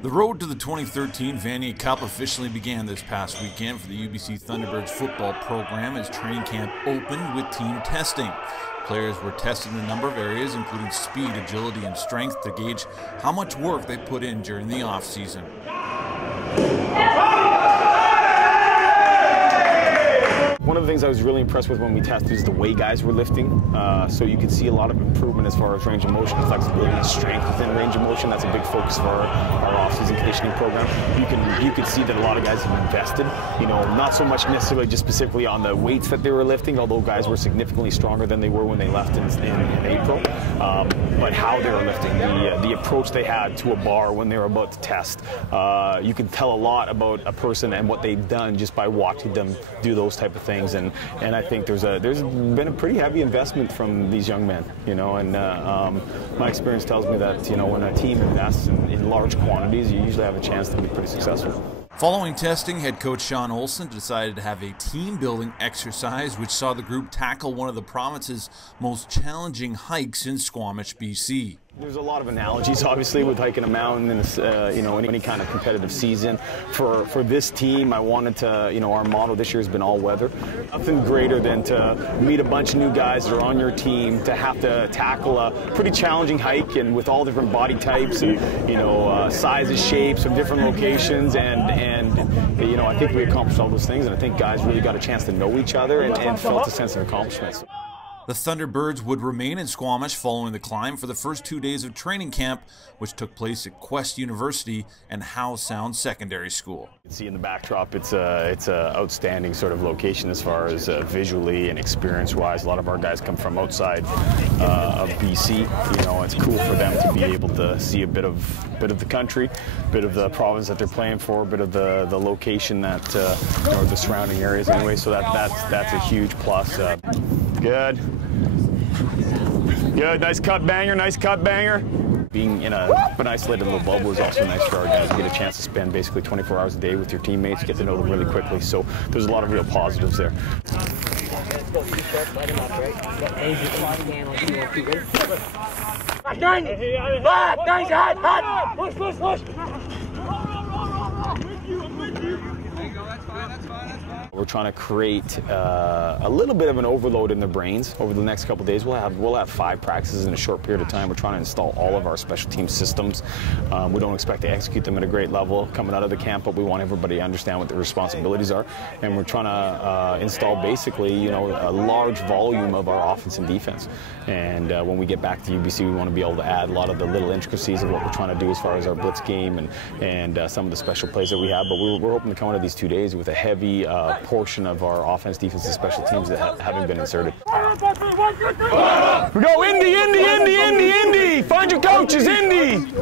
The road to the 2013 Vanier Cup officially began this past weekend for the UBC Thunderbirds football program as training camp opened with team testing. Players were tested in a number of areas, including speed, agility, and strength, to gauge how much work they put in during the off-season. One of the things I was really impressed with when we tested is the way guys were lifting. So you could see a lot of improvement as far as range of motion, flexibility, and strength within range of motion. That's a big focus for our off-season conditioning program. You could see that a lot of guys have invested. Not so much necessarily just specifically on the weights that they were lifting, although guys were significantly stronger than they were when they left in April. But how they were lifting, the approach they had to a bar when they were about to test. You can tell a lot about a person and what they've done just by watching them do those type of things. And I think there's been a pretty heavy investment from these young men, and my experience tells me that, when a team invests in large quantities, you usually have a chance to be pretty successful. Following testing, head coach Sean Olsen decided to have a team-building exercise which saw the group tackle one of the province's most challenging hikes in Squamish, BC. There's a lot of analogies, obviously, with hiking a mountain and any kind of competitive season. For this team, I wanted to, our motto this year has been all weather. Nothing greater than to meet a bunch of new guys that are on your team, to have to tackle a pretty challenging hike and with all different body types and sizes, shapes from different locations, and I think we accomplished all those things, and I think guys really got a chance to know each other and felt a sense of accomplishment. The Thunderbirds would remain in Squamish following the climb for the first 2 days of training camp, which took place at Quest University and Howe Sound Secondary School. You can see in the backdrop, it's a outstanding sort of location as far as visually and experience-wise. A lot of our guys come from outside of BC. It's cool for them to be able to see a bit of the country, a bit of the province that they're playing for, a bit of the location that or the surrounding areas anyway. So that's a huge plus. Good. Good, nice cut banger, nice cut banger. Being in an isolated little bubble is also nice for our guys. You get a chance to spend basically 24 hours a day with your teammates, get to know them really quickly. So there's a lot of real positives there. We're trying to create a little bit of an overload in their brains over the next couple of days. We'll have 5 practices in a short period of time. We're trying to install all of our special team systems. We don't expect to execute them at a great level coming out of the camp, but we want everybody to understand what their responsibilities are. And we're trying to install basically, a large volume of our offense and defense. And when we get back to UBC, we want to be able to add a lot of the little intricacies of what we're trying to do as far as our blitz game and some of the special plays that we have. But we're hoping to come out of these 2 days with a heavy portion of our offense, defense, and special teams that haven't been inserted. We go Indy, Indy, Indy, Indy, Indy! Find your coaches, Indy!